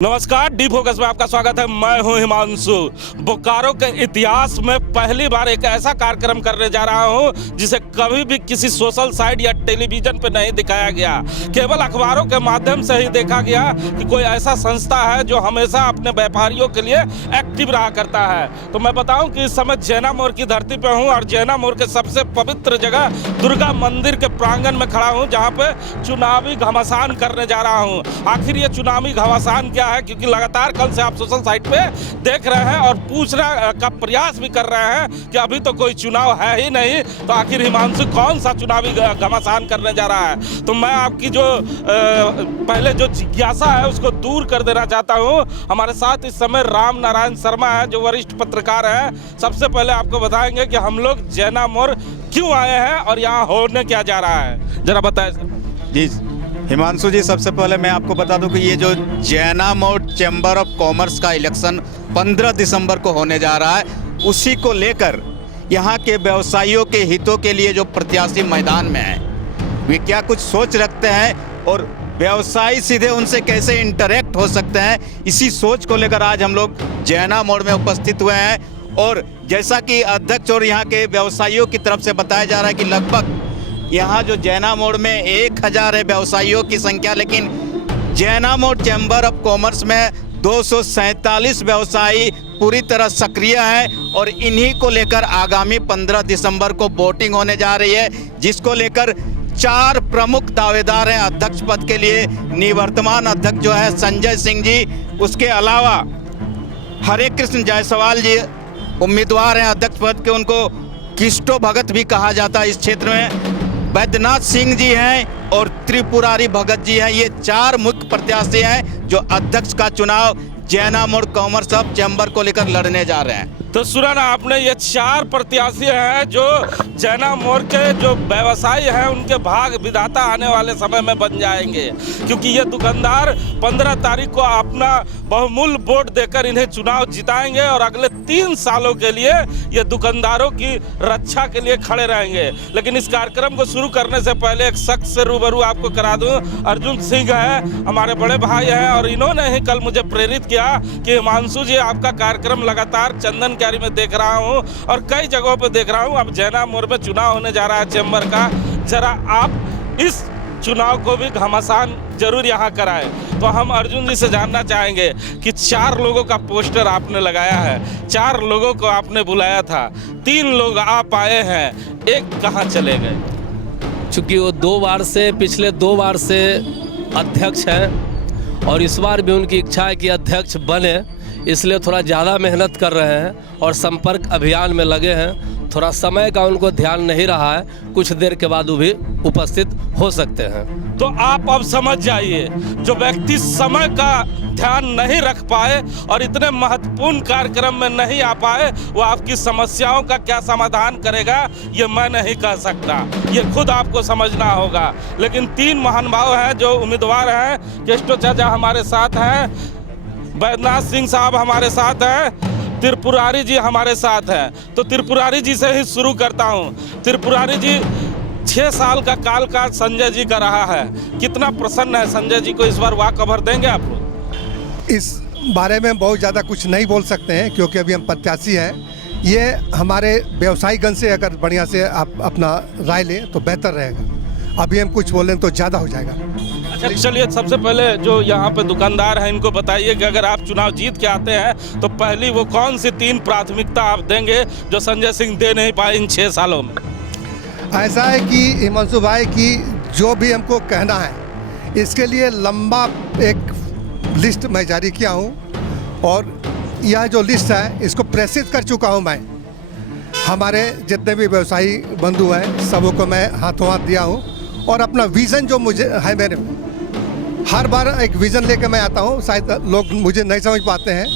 नमस्कार, D focus में आपका स्वागत है। मैं हूं हिमांशु। बोकारो के इतिहास में पहली बार एक ऐसा कार्यक्रम करने जा रहा हूं जिसे कभी भी किसी सोशल साइट या टेलीविजन पे नहीं दिखाया गया। केवल अखबारों के माध्यम से ही देखा गया कि कोई ऐसा संस्था है जो हमेशा अपने व्यापारियों के लिए एक्टिव रहा करता है। तो मैं बताऊं कि इस समय जैना मोड़ की धरती पे हूँ और जैना मोड़ के सबसे पवित्र जगह दुर्गा मंदिर के प्रांगण में खड़ा हूँ, जहाँ पे चुनावी घमासान करने जा रहा हूँ। आखिर ये चुनावी घमासान क्या है, क्योंकि लगातार कल से आप सोशल साइट पे देख रहे हैं और पूछने का प्रयास भी कर रहे हैं कि अभी तो कोई चुनाव है ही नहीं, तो आखिर हिमांशु कौन सा चुनावी घमासान करने जा रहा है। तो मैं आपकी जो पहले जो जिज्ञासा है उसको दूर कर देना चाहता हूं। हमारे साथ इस समय राम नारायण शर्मा है जो वरिष्ठ पत्रकार हैं। सबसे पहले आपको बताएंगे कि हम लोग जैना मोड़ क्यों आए हैं और यहाँ होने क्या जा रहा है, जरा बताएं सर। जी हिमांशु जी, सबसे पहले मैं आपको बता दूं कि ये जो जैना मोड़ चैम्बर ऑफ कॉमर्स का इलेक्शन 15 दिसंबर को होने जा रहा है, उसी को लेकर यहाँ के व्यवसायियों के हितों के लिए जो प्रत्याशी मैदान में हैं वे क्या कुछ सोच रखते हैं और व्यवसायी सीधे उनसे कैसे इंटरेक्ट हो सकते हैं, इसी सोच को लेकर आज हम लोग जैना मोड़ में उपस्थित हुए हैं। और जैसा कि अध्यक्ष और यहाँ के व्यवसायियों की तरफ से बताया जा रहा है कि लगभग यहाँ जो जैना मोड़ में 1000 है व्यवसायियों की संख्या, लेकिन जैना मोड़ चैम्बर ऑफ कॉमर्स में 247 व्यवसायी पूरी तरह सक्रिय हैं और इन्हीं को लेकर आगामी 15 दिसंबर को वोटिंग होने जा रही है, जिसको लेकर 4 प्रमुख दावेदार हैं अध्यक्ष पद के लिए। निवर्तमान अध्यक्ष जो है संजय सिंह जी, उसके अलावा हरे कृष्ण जायसवाल जी उम्मीदवार हैं अध्यक्ष पद के, उनको किस्टो भगत भी कहा जाता है इस क्षेत्र में। बैद्यनाथ सिंह जी हैं और त्रिपुरारी भगत जी हैं। ये 4 मुख्य प्रत्याशी हैं जो अध्यक्ष का चुनाव जैना मोड़ कॉमर्स ऑफ चैम्बर को लेकर लड़ने जा रहे हैं। तो सुना ना आपने, ये 4 प्रत्याशी हैं जो जैना मोड़ के जो व्यवसायी हैं उनके भाग विधाता आने वाले समय में बन जाएंगे, क्योंकि ये दुकानदार 15 तारीख को अपना बहुमूल्य वोट देकर इन्हें चुनाव जिताएंगे और अगले 3 सालों के लिए ये दुकानदारों की रक्षा के लिए खड़े रहेंगे। लेकिन इस कार्यक्रम को शुरू करने से पहले एक शख्स से रूबरू आपको करा दूं। अर्जुन सिंह है, हमारे बड़े भाई हैं और इन्होंने ही कल मुझे प्रेरित किया कि हिमांशु जी, आपका कार्यक्रम लगातार चंदन क्यारी में देख रहा हूं और कई जगहों पे देख रहा हूं, अब जैना मोड़ में चुनाव होने जा रहा है चैम्बर का, जरा आप इस चुनाव को भी घमासान जरूर यहाँ कराएं। तो हम अर्जुन जी से जानना चाहेंगे कि 4 लोगों का पोस्टर आपने लगाया है, 4 लोगों को आपने बुलाया था, 3 लोग आप आए हैं, एक कहाँ चले गए? चूँकि वो पिछले 2 बार से अध्यक्ष हैं और इस बार भी उनकी इच्छा है कि अध्यक्ष बने, इसलिए थोड़ा ज़्यादा मेहनत कर रहे हैं और संपर्क अभियान में लगे हैं। थोड़ा समय का उनको ध्यान नहीं रहा है, कुछ देर के बाद वो भी उपस्थित हो सकते हैं। तो आप अब समझ जाइए, जो व्यक्ति समय का ध्यान नहीं रख पाए और इतने महत्वपूर्ण कार्यक्रम में नहीं आ पाए, वो आपकी समस्याओं का क्या समाधान करेगा ये मैं नहीं कह सकता, ये खुद आपको समझना होगा। लेकिन 3 महानुभाव हैं जो उम्मीदवार हैं। किस्टो चाचा हमारे साथ हैं, बैद्यनाथ सिंह साहब हमारे साथ हैं, त्रिपुरारी जी हमारे साथ हैं। तो त्रिपुरारी जी से ही शुरू करता हूं। त्रिपुरारी जी, 6 साल का काल का संजय जी का रहा है, कितना प्रसन्न है संजय जी को इस बार, वाह खबर देंगे आप लोग? इस बारे में बहुत ज़्यादा कुछ नहीं बोल सकते हैं क्योंकि अभी हम प्रत्याशी हैं। ये हमारे व्यवसायीगण से अगर बढ़िया से आप अपना राय लें तो बेहतर रहेगा। अभी हम कुछ बोलें तो ज़्यादा हो जाएगा। अच्छा, चलिए सबसे पहले जो यहाँ पे दुकानदार हैं इनको बताइए कि अगर आप चुनाव जीत के आते हैं तो पहली वो कौन सी 3 प्राथमिकता आप देंगे जो संजय सिंह दे नहीं पाए इन 6 सालों में? ऐसा है कि हिमांशु भाई की जो भी हमको कहना है, इसके लिए लंबा एक लिस्ट मैं जारी किया हूँ और यह जो लिस्ट है इसको प्रेषित कर चुका हूँ मैं। हमारे जितने भी व्यवसायी बंधु हैं सबों को मैं हाथों हाथ दिया हूँ और अपना विज़न जो मुझे है, मेरे हर बार एक विज़न लेकर मैं आता हूँ। शायद लोग मुझे नहीं समझ पाते हैं।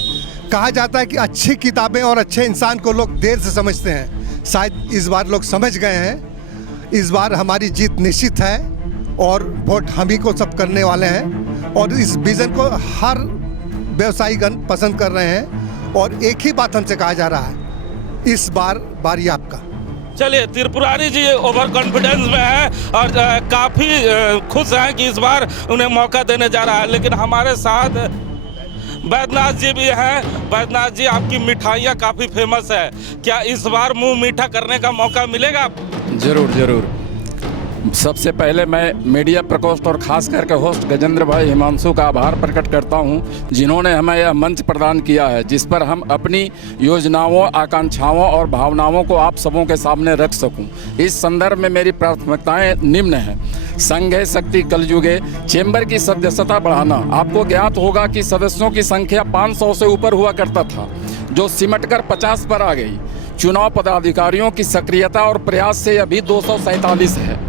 कहा जाता है कि अच्छी किताबें और अच्छे इंसान को लोग देर से समझते हैं, शायद इस बार लोग समझ गए हैं। इस बार हमारी जीत निश्चित है और वोट हम ही को सब करने वाले हैं और इस विज़न को हर व्यवसायीगण पसंद कर रहे हैं और एक ही बात हमसे कहा जा रहा है, इस बार बारी आपका। चलिए, त्रिपुरारी जी ओवर कॉन्फिडेंस में हैं और काफ़ी खुश हैं कि इस बार उन्हें मौका देने जा रहा है। लेकिन हमारे साथ बैद्यनाथ जी भी हैं। बैद्यनाथ जी, आपकी मिठाइयाँ काफ़ी फेमस है, क्या इस बार मुंह मीठा करने का मौका मिलेगा? जरूर जरूर। सबसे पहले मैं मीडिया प्रकोष्ठ और खास करके होस्ट गजेंद्र भाई हिमांशु का आभार प्रकट करता हूं, जिन्होंने हमें यह मंच प्रदान किया है जिस पर हम अपनी योजनाओं, आकांक्षाओं और भावनाओं को आप सबों के सामने रख सकूं। इस संदर्भ में मेरी प्राथमिकताएं निम्न हैं। संघ शक्ति कलयुगे चेंबर की सदस्यता बढ़ाना। आपको ज्ञात होगा कि सदस्यों की संख्या 500 से ऊपर हुआ करता था, जो सिमटकर 50 पर आ गई। चुनाव पदाधिकारियों की सक्रियता और प्रयास से अभी 247 है।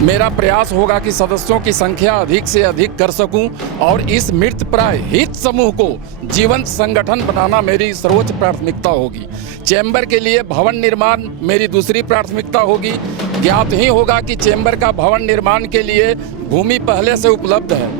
मेरा प्रयास होगा कि सदस्यों की संख्या अधिक से अधिक कर सकूं और इस मृत प्राय हित समूह को जीवंत संगठन बनाना मेरी सर्वोच्च प्राथमिकता होगी। चैम्बर के लिए भवन निर्माण मेरी दूसरी प्राथमिकता होगी। ज्ञात ही होगा कि चैम्बर का भवन निर्माण के लिए भूमि पहले से उपलब्ध है।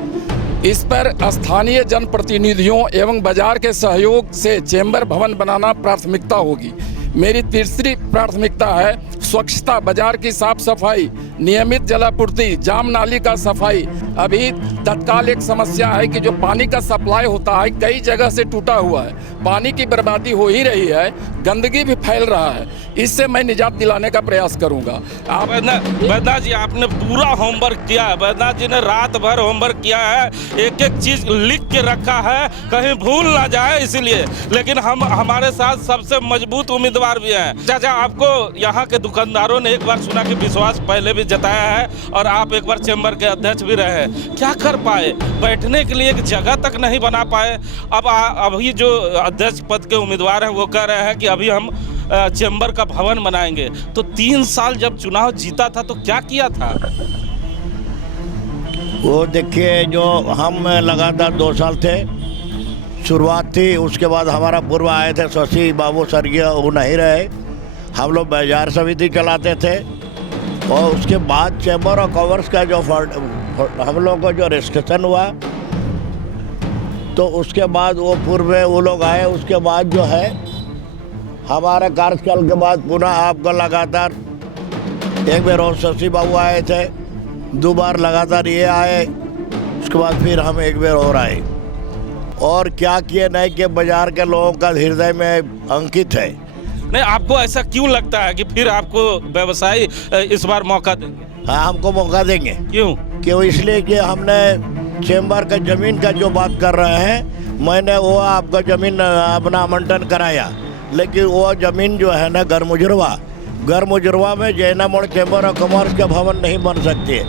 इस पर स्थानीय जनप्रतिनिधियों एवं बाजार के सहयोग से चैम्बर भवन बनाना प्राथमिकता होगी। मेरी तीसरी प्राथमिकता है स्वच्छता, बाजार की साफ सफाई, नियमित जलापूर्ति, जाम नाली का सफाई। अभी तत्काल एक समस्या है कि जो पानी का सप्लाई होता है कई जगह से टूटा हुआ है, पानी की बर्बादी हो ही रही है, गंदगी भी फैल रहा है। इससे मैं निजात दिलाने का प्रयास करूंगा। आप बैद्यनाथ जी, आपने पूरा होमवर्क किया है। बैद्यनाथ जी ने रात भर होमवर्क किया है, एक एक चीज लिख के रखा है, कहीं भूल ना जाए इसीलिए। लेकिन हमारे साथ सबसे मजबूत उम्मीदवार भी हैं। चाचा, आपको यहाँ के दुकानदारों ने एक बार सुना कि विश्वास पहले भी जताया है और आप एक बार चैम्बर के अध्यक्ष भी रहे हैं। क्या कर पाए? बैठने के लिए एक जगह तक नहीं बना पाए। अभी जो अध्यक्ष पद के उम्मीदवार हैं वो कह रहे हैं कि अभी हम चैम्बर का भवन बनाएंगे। तो 3 साल जब चुनाव जीता था तो क्या किया था? वो देखिए, जो हम लगातार 2 साल थे, शुरुआत थी, उसके बाद हमारा पूर्व आए थे शशि बाबू स्वर्गीय, वो नहीं रहे। हम लोग बाजार समिति चलाते थे और उसके बाद चैम्बर ऑफ कॉमर्स का जो हम लोग को जो रजिस्ट्रेशन हुआ, तो उसके बाद वो पूर्व में वो लोग आए। उसके बाद जो है हमारे कार्यकाल के बाद पुनः आपका लगातार एक बार और शशि बाबू आए थे, 2 बार लगातार ये आए, उसके बाद फिर हम एक बार और आए। और क्या किए नहीं कि बाजार के लोगों का हृदय में अंकित है। नहीं, आपको ऐसा क्यों लगता है कि फिर आपको व्यवसायी इस बार मौका देंगे? हाँ, हमको मौका देंगे। क्यों? इसलिए कि हमने चैम्बर का ज़मीन का जो बात कर रहे हैं, मैंने वो आपका ज़मीन अपना आवंटन कराया, लेकिन वो ज़मीन जो है ना गरमुजरवा में जैना मोड़ चैम्बर ऑफ कॉमर्स का भवन नहीं बन सकती है।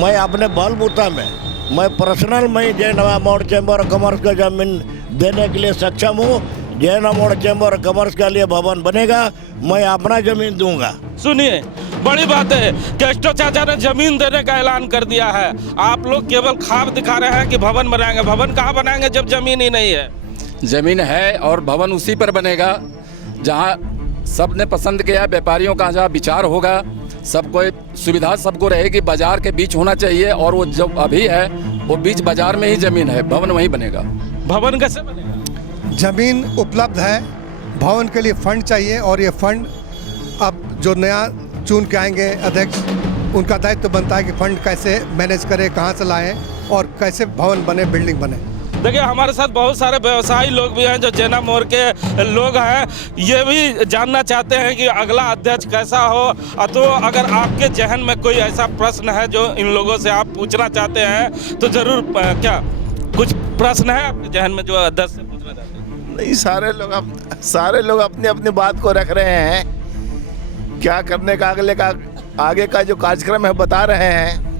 मैं अपने बलबूता में, मैं पर्सनल में जैना मोड़ चैम्बर ऑफ कॉमर्स का ज़मीन देने के लिए सक्षम हूँ। जैना मोड़ चैम्बर ऑफ कॉमर्स के लिए भवन बनेगा, मैं अपना ज़मीन दूंगा। सुनिए, बड़ी बात है, केस्टो चाचा ने जमीन देने का ऐलान कर दिया है। आप लोग केवल ख्वाब दिखा रहे हैं कि भवन बनाएंगे। भवन कहाँ बनाएंगे जब जमीन ही नहीं है? जमीन है और भवन उसी पर बनेगा जहाँ सबने पसंद किया। व्यापारियों का जहाँ विचार होगा, सबको सुविधा सबको रहेगी, बाजार के बीच होना चाहिए। और वो जो अभी है वो बीच बाजार में ही जमीन है, भवन वहीं बनेगा। भवन कैसे बनेगा? जमीन उपलब्ध है, भवन के लिए फंड चाहिए और ये फंड अब जो नया चुन के आएंगे अध्यक्ष, उनका दायित्व बनता है कि फंड कैसे मैनेज करें, कहाँ से लाएं और कैसे भवन बने, बिल्डिंग बने। देखिए, हमारे साथ बहुत सारे व्यवसायी लोग भी हैं जो जैना मोड़ के लोग हैं। ये भी जानना चाहते हैं कि अगला अध्यक्ष कैसा हो। तो अगर आपके जहन में कोई ऐसा प्रश्न है जो इन लोगों से आप पूछना चाहते हैं तो जरूर। क्या कुछ प्रश्न है आपके जहन में जो अध्यक्ष से पूछना चाहते हैं? नहीं, सारे लोग अपनी अपनी बात को रख रहे हैं। क्या करने का आगे का जो कार्यक्रम है बता रहे हैं।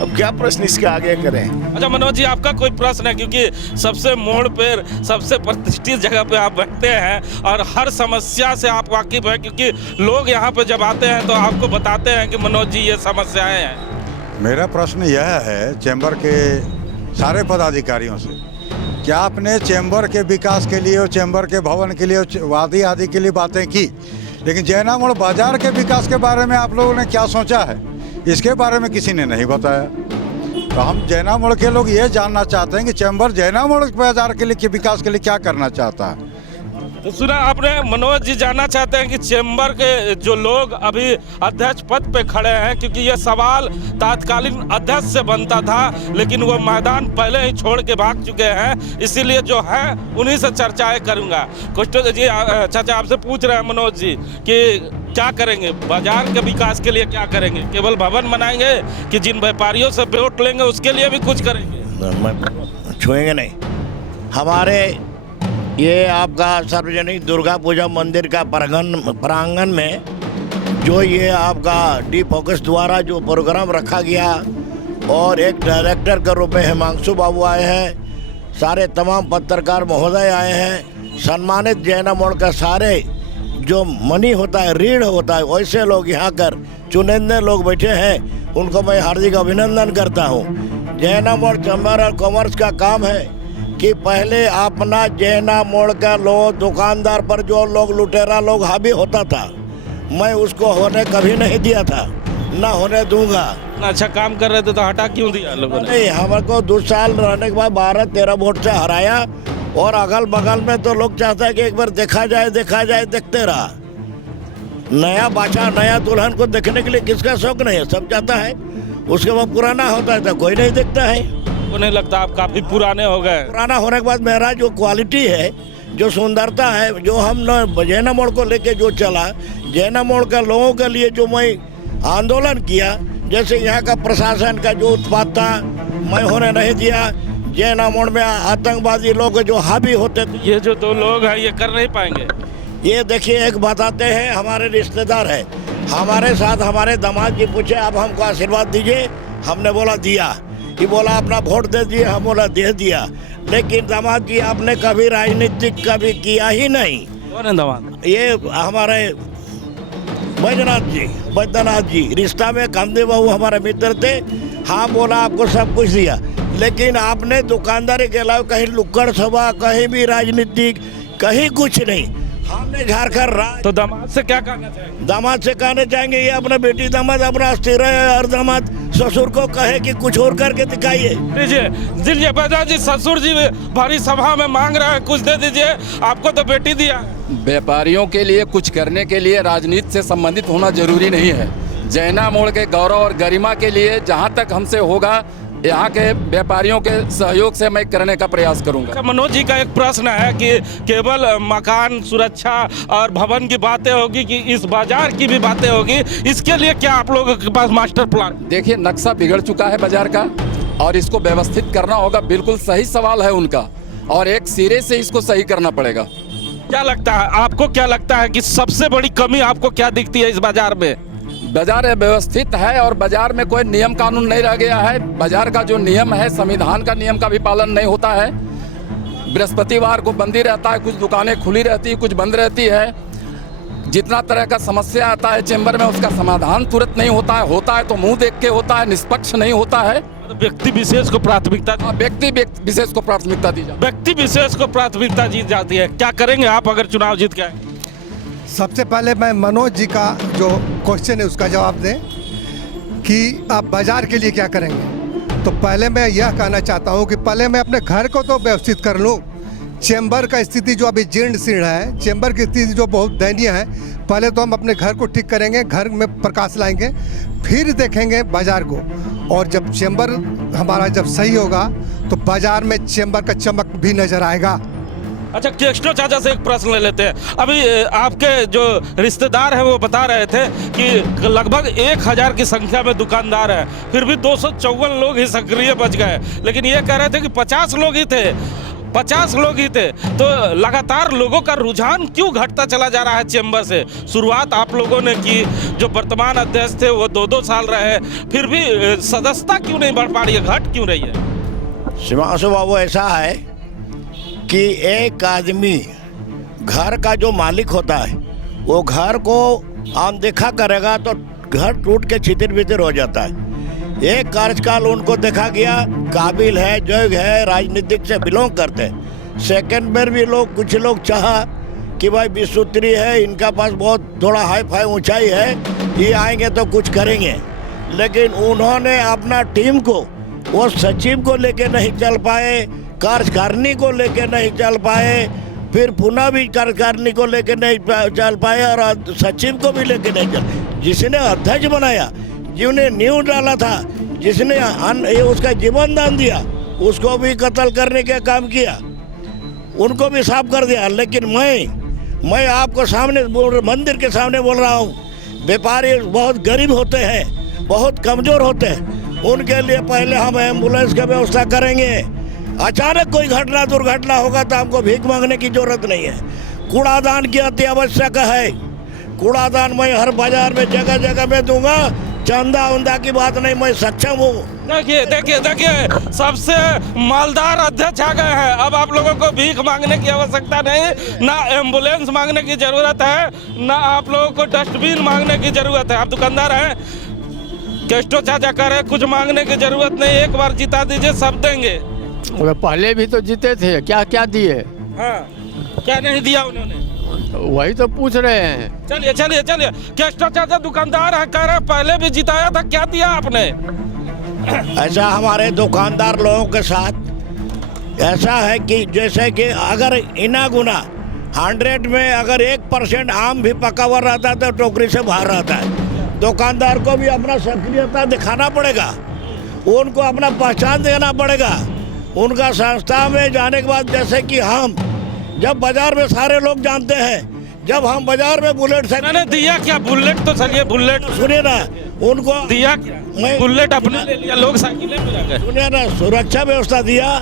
अब क्या प्रश्न इसके आगे करें? अच्छा मनोज जी, आपका कोई प्रश्न है? क्योंकि सबसे मोड़ पर, सबसे प्रतिष्ठित जगह पे आप बैठते हैं और हर समस्या से आप वाकिफ हैं, क्योंकि लोग यहाँ पे जब आते हैं तो आपको बताते हैं कि मनोज जी ये समस्याएं हैं। मेरा प्रश्न यह है चैम्बर के सारे पदाधिकारियों से, क्या आपने चैम्बर के विकास के लिए और चैम्बर के भवन के लिए वादी आदि के लिए बातें की, लेकिन जैना मोड़ बाजार के विकास के बारे में आप लोगों ने क्या सोचा है, इसके बारे में किसी ने नहीं बताया। तो हम जैना मोड़ के लोग ये जानना चाहते हैं कि चैम्बर जैना मोड़ बाजार के लिए विकास के लिए क्या करना चाहता है। तो सुना आपने, मनोज जी जानना चाहते हैं कि चेंबर के जो लोग अभी अध्यक्ष पद पे खड़े हैं, क्योंकि ये सवाल तात्कालीन अध्यक्ष से बनता था लेकिन वो मैदान पहले ही छोड़ के भाग चुके हैं, इसीलिए जो है उन्हीं से चर्चाएं करूंगा। कुष्टो जी, चाचा आपसे पूछ रहे हैं मनोज जी कि क्या करेंगे, बाजार के विकास के लिए क्या करेंगे? केवल भवन बनाएंगे कि जिन व्यापारियों से वोट लेंगे उसके लिए भी कुछ करेंगे? छुएंगे नहीं। हमारे ये आपका सार्वजनिक दुर्गा पूजा मंदिर का प्रांगण में जो ये आपका डी फोकस द्वारा जो प्रोग्राम रखा गया और एक डायरेक्टर के रूप में हिमांशु बाबू आए हैं, सारे तमाम पत्रकार महोदय आए हैं, सम्मानित जैना मोड़ का सारे जो मनी होता है, ऋण होता है, वैसे लोग यहाँ कर चुनिंदे लोग बैठे हैं, उनको मैं हार्दिक अभिनंदन करता हूँ। जैना मोड़ चैम्बर और कॉमर्स का काम है कि पहले अपना जैना मोड़ का लोग दुकानदार पर जो लोग लुटेरा लोग हावी होता था, मैं उसको होने कभी नहीं दिया था, ना होने दूंगा। अच्छा काम कर रहे थे तो हटा क्यों दिया लोगों ने? नहीं, हमको 2 साल रहने के बाद 12-13 वोट से हराया और अगल बगल में तो लोग चाहता है कि एक बार देखा जाए, देखते रहा। नया बादशाह, नया दुल्हन को देखने के लिए किसका शौक नहीं है, सब चाहता है। उसके बाद पुराना होता है तो कोई नहीं देखता है। को नहीं लगता आप काफी पुराने हो गए? पुराना होने के बाद मेरा जो क्वालिटी है, जो सुंदरता है, जो हम जैना मोड़ को लेके जो चला, जैना मोड़ का लोगों के लिए जो मैं आंदोलन किया, जैसे यहाँ का प्रशासन का जो उत्पात था, मैं होने नहीं दिया। जैना मोड़ में आतंकवादी लोग जो हावी होते थे, ये जो 2 लोग हैं ये कर नहीं पाएंगे। ये देखिए, एक बताते हैं, हमारे रिश्तेदार है, हमारे साथ हमारे दामाद जी पूछे आप हमको आशीर्वाद दीजिए, हमने बोला दिया। कि बोला अपना वोट दे दिए, हम बोला दे दिया। लेकिन दामाद जी आपने कभी राजनीतिक कभी किया ही नहीं। कौन है दामाद? ये हमारे बैद्यनाथ जी रिश्ता में कामदेव बाबू हमारे मित्र थे। हाँ बोला आपको सब कुछ दिया, लेकिन आपने दुकानदारी के अलावा कहीं लुक्कड़ सभा, कहीं भी राजनीतिक, कहीं कुछ नहीं। हमने झारखंड तो दामाद से क्या कहना चाहेंगे? दामाद से कहना चाहेंगे ये अपना बेटी दामाद अपना अस्थिर है, और दामाद ससुर को कहे कि कुछ और करके दिखाइए। दीजिए बैदा जी, ससुर जी भारी सभा में मांग रहे हैं, कुछ दे दीजिए, आपको तो बेटी दिया। व्यापारियों के लिए कुछ करने के लिए राजनीति से संबंधित होना जरूरी नहीं है। जैना मोड़ के गौरव और गरिमा के लिए जहाँ तक हमसे होगा, यहाँ के व्यापारियों के सहयोग से मैं करने का प्रयास करूंगा। मनोज जी का एक प्रश्न है कि केवल मकान सुरक्षा और भवन की बातें होगी कि इस बाजार की भी बातें होगी, इसके लिए क्या आप लोगों के पास मास्टर प्लान? देखिए, नक्शा बिगड़ चुका है बाजार का और इसको व्यवस्थित करना होगा। बिल्कुल सही सवाल है उनका, और एक सिरे से इसको सही करना पड़ेगा। क्या लगता है आपको, क्या लगता है कि सबसे बड़ी कमी आपको क्या दिखती है इस बाजार में? बाजार व्यवस्थित है और बाजार में कोई नियम कानून नहीं रह गया है। बाजार का जो नियम है, संविधान का नियम का भी पालन नहीं होता है। बृहस्पतिवार को बंदी रहता है, कुछ दुकानें खुली रहती है, कुछ बंद रहती है। जितना तरह का समस्या आता है चैम्बर में, उसका समाधान तुरंत नहीं होता है तो मुंह देख के होता है, निष्पक्ष नहीं होता है। व्यक्ति विशेष को प्राथमिकता, व्यक्ति विशेष को प्राथमिकता दी जाती है। व्यक्ति विशेष को प्राथमिकता दी जाती है। क्या करेंगे आप अगर चुनाव जीत के आए? सबसे पहले मैं मनोज जी का जो क्वेश्चन है उसका जवाब दें कि आप बाजार के लिए क्या करेंगे। तो पहले मैं यह कहना चाहता हूं कि पहले मैं अपने घर को तो व्यवस्थित कर लूं। चैम्बर का स्थिति जो अभी जीर्ण शीर्ण है, चैम्बर की स्थिति जो बहुत दयनीय है, पहले तो हम अपने घर को ठीक करेंगे, घर में प्रकाश लाएंगे, फिर देखेंगे बाजार को। और जब चैम्बर हमारा जब सही होगा तो बाजार में चैम्बर का चमक भी नजर आएगा। अच्छा, केस्टो चाचा से एक प्रश्न ले लेते हैं। अभी आपके जो रिश्तेदार हैं वो बता रहे थे कि लगभग 1000 की संख्या में दुकानदार हैं, फिर भी 254 लोग ही सक्रिय बच गए, लेकिन ये कह रहे थे कि 50 लोग ही थे, 50 लोग ही थे। तो लगातार लोगों का रुझान क्यों घटता चला जा रहा है चैम्बर से? शुरुआत आप लोगों ने की, जो वर्तमान अध्यक्ष थे वो 2-2 साल रहे, फिर भी सदस्यता क्यों नहीं बढ़ पा रही है, घट क्यों रही है? हिमांशु बाबू, ऐसा है कि एक आदमी घर का जो मालिक होता है वो घर को अनदेखा करेगा तो घर टूट के छितिर बितिर हो जाता है। एक कार्यकाल उनको देखा गया, काबिल है, जोग है, राजनीतिक से बिलोंग करते हैं। सेकंड में भी कुछ लोग चाहा कि भाई विसूत्री है, इनका पास बहुत थोड़ा हाई फाई ऊंचाई है, ये आएंगे तो कुछ करेंगे। लेकिन उन्होंने अपना टीम को, वो सचिव को लेके नहीं चल पाए, कार्यकारिणी को लेके नहीं चल पाए, फिर पुनः भी कार्यकारिणी को लेके नहीं चल पाए और सचिव को भी लेके नहीं चल। जिसने अध्यक्ष बनाया, जिसने नींव डाला था, जिसने उसका जीवन दान दिया, उसको भी कत्ल करने का काम किया, उनको भी साफ कर दिया। लेकिन मैं आपको सामने मंदिर के सामने बोल रहा हूँ, व्यापारी बहुत गरीब होते हैं, बहुत कमज़ोर होते हैं, उनके लिए पहले हम एम्बुलेंस की व्यवस्था करेंगे। अचानक कोई घटना दुर्घटना होगा तो हमको भीख मांगने की जरूरत नहीं है। कूड़ादान की अति आवश्यक है। कूड़ादान मैं हर बाजार में जगह जगह में दूंगा। चंदा उंदा की बात नहीं, मैं सक्षम हूँ। देखिए सबसे मालदार अध्यक्ष आ गए हैं। अब आप लोगों को भीख मांगने की आवश्यकता नहीं, ना एम्बुलेंस मांगने की जरूरत है, ना आप लोगों को डस्टबिन मांगने की जरूरत है। आप दुकानदार हैं, केस्टो चाचा कह रहे कुछ मांगने की जरूरत नहीं, एक बार जिता दीजिए सब देंगे। पहले भी तो जीते थे, क्या क्या दिए? हाँ, क्या नहीं दिया उन्होंने? वही तो पूछ रहे हैं। चलिए चलिए चलिए, केस्टो चाचा दुकानदार है, कह रहे पहले भी जिताया था, क्या दिया आपने? ऐसा हमारे दुकानदार लोगों के साथ ऐसा है कि जैसे कि अगर इना गुना 100 में अगर 1% आम भी पका हुआ रहता है तो टोकरी से बाहर रहता है। दुकानदार को भी अपना सक्रियता दिखाना पड़ेगा, उनको अपना पहचान देना पड़ेगा। उनका संस्था में जाने के बाद, जैसे कि हम जब बाजार में सारे लोग जानते हैं, जब हम बाजार में बुलेट से मैंने दिया क्या? बुलेट तो चलिए, बुलेट सुनिए ना, उनको दिया क्या? बुलेट अपने ले लिया, लोग साइकिलें पे आ गए। सुनिए ना, सुरक्षा व्यवस्था दिया,